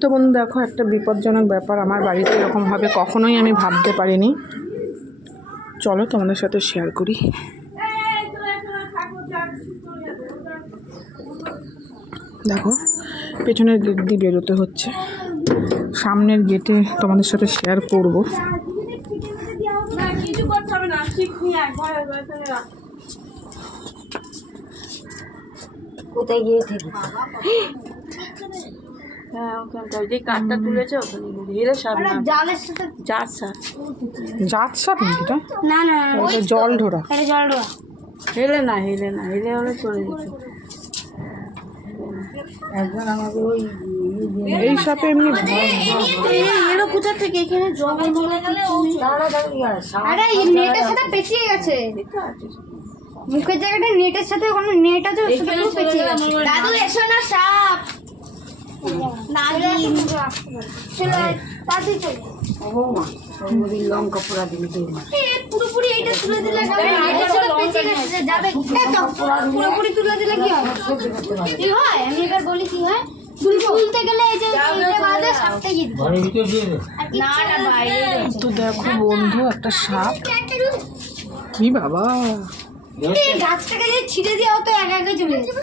তো বন্ধু দেখো, একটা বিপজ্জনক ব্যাপার আমার বাড়িতে এরকম হবে কখনোই আমি ভাবতে পারিনি। চলো তোমাদের সাথে শেয়ার করি। দেখো, পেছনের গেট দিয়ে বেরোতে হচ্ছে, সামনের গেটে তোমাদের সাথে শেয়ার করব। কোথায় গিয়ে থেকে কাঠটা তুলেছে জাত সাপ নাকি? না না জল ঢোরা, হেলে না হেলে হলে চলে যেত। একবার আমাকে ওই এই সাপে এমনি এলো কোথা থেকে এখানে জল চলে গেলে নেটের সাথে পেঁচিয়ে গেছে। মুখের জায়গাটা নেটের সাথে কোনো নেট আছে, ওর সাথে পেঁচিয়ে গেছে। দাদু এসো না, সাপ লঙ্কা পোড়া দিলে পুরোপুরি এইটা তুলে দিলে পুরোপুরি তুলে দিলে কি হয়? কি হয় আমি এবার বলি কি হয়, তুলতে গেলে এই যে সাপটা গিয়ে তো দেখো বন্ধু, একটা সাপ। কি বাবা, গাছটাকে যে ছিঁড়ে দেওয়া হতো একা একা চলে যেত।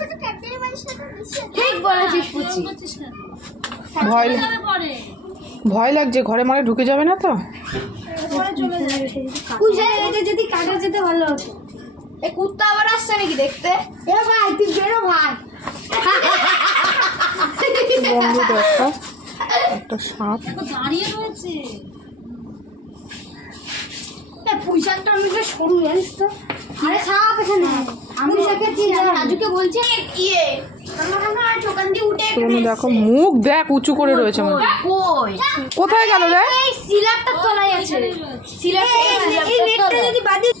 ঠিক বলেছিস পুচি। ভয় লাগছে, ঘরে মরে ঢুকে যাবে না তো? যদি কাটা যেতে ভালো হতো। এই কুত্তা আবার আসছে নাকি দেখতে? এ ভাই তুই বেরো ভাই। বন্ধু দেখো, একটা সাপ দাঁড়িয়ে রয়েছে। পুঁইশাকটা আমি সরু জানিস তো। আরে সাপ এখানে। আমি রাজুকে বলছি দেখো, মুখ দেখ উঁচু করে রয়েছে। কোথায় গেল রে?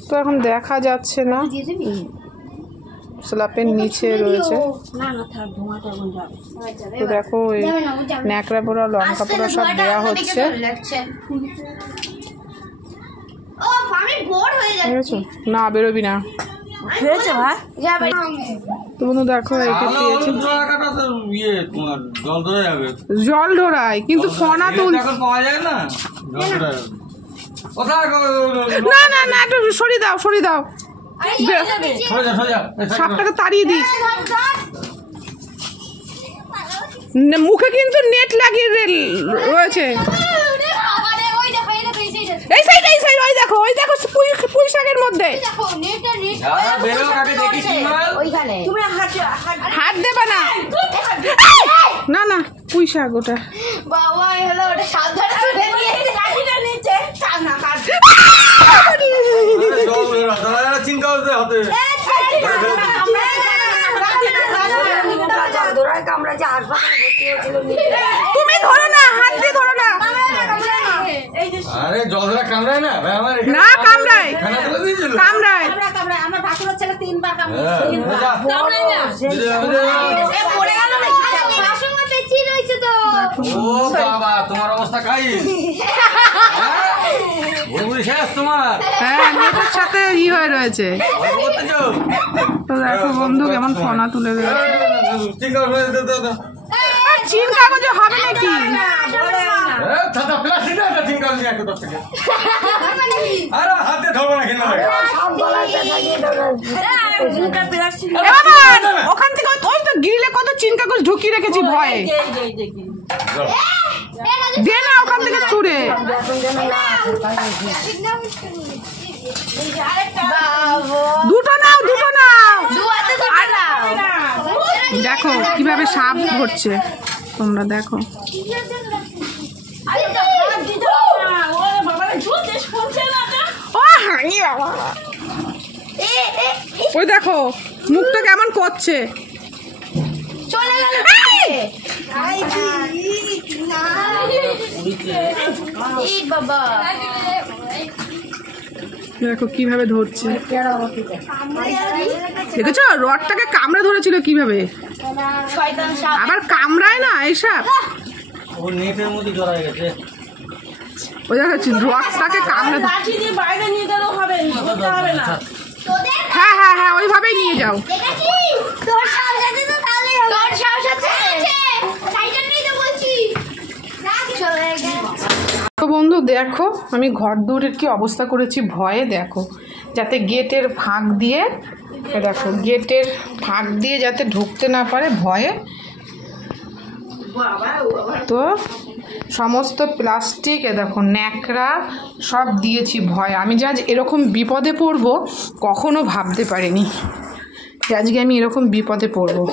তো এখন দেখা যাচ্ছে না, স্ল্যাপের নিচে রয়েছে। তো দেখো, ওই ন্যাকড়া পোড়া লঙ্কা পোড়া সব দেওয়া হচ্ছে। না বেরোবি না। তো বন্ধু দেখো, জল ঢোরায় কিন্তু ফনা তুল। না না না, একটু সরিয়ে দাও, সরিয়ে দাও, সাপটাকে তাড়িয়ে দিই। মুখে কিন্তু নেট লাগিয়ে রয়েছে। এই সাইড, এই সাইড, ওই দেখো, ওই দেখো পুঁই শাকের মধ্যে। হাত দেবা না, না না, পুঁই শাক ওটা। বাবা হলো ওটা সাবধানে তুলে দিয়েছে লাঠিটা নিচে না কাট। চিন্তা করতে হবে। তুমি ধরো না, হাত দিয়ে ধরো না। আরে জলদরা কামড়ায় না ভাই, আমার না কামড়ায়, কামড়ায়। আমার ভাসুরের ছেলে 3 বার কামড়ায় না। পড়ে গেল না, ভাসুর পেঁচিয়ে রইছে তো। ও বাবা, তোমার অবস্থা কাই? বুড়ি শেষ তোমার। হ্যাঁ, নেটের সাথে হয়ে রয়েছে। তো দেখো বন্ধু, কেমন ফনা তুলে রয়েছে। চিন কাগজে হবে নাকি? ওখান থেকে ওই তো গ্রিলে কত চিন কাগজ ঢুকিয়ে রেখেছি ভয়ে। দে না ওখান থেকে ছুড়ে। দুটো নাও, দুটো নাও। দেখো কিভাবে সাপ ধরছে, তোমরা দেখো। ওই দেখো মুখটা কেমন করছে। চলে গেল বাবা। দেখো কিভাবে ধরছে, দেখেছো রডটাকে কামড়ে ধরেছিল কিভাবে। আবার কামড়ায় না এইসব, ও নেটের মধ্যে জড়ায় গেছে। ওই দেখো রডটাকে কামড়ে। বাইরে নিয়ে গেলেও হবে না। হ্যাঁ হ্যাঁ হ্যাঁ, ওইভাবেই নিয়ে যাও। তোর সাহস আছে তো তাহলে তোর সাহস আছে। সাইকেল নিয়ে তো বলছি। তো বন্ধু দেখো আমি ঘর দৌড়ের কি অবস্থা করেছি ভয়ে, দেখো যাতে গেটের ফাঁক দিয়ে, দেখো গেটের ফাঁক দিয়ে যাতে ঢুকতে না পারে ভয়ে। তো সমস্ত প্লাস্টিক দেখো ন্যাকড়া সব দিয়েছি ভয়ে। আমি যে আজ এরকম বিপদে পড়বো কখনো ভাবতে পারিনি যে আজকে আমি এরকম বিপদে পড়বো।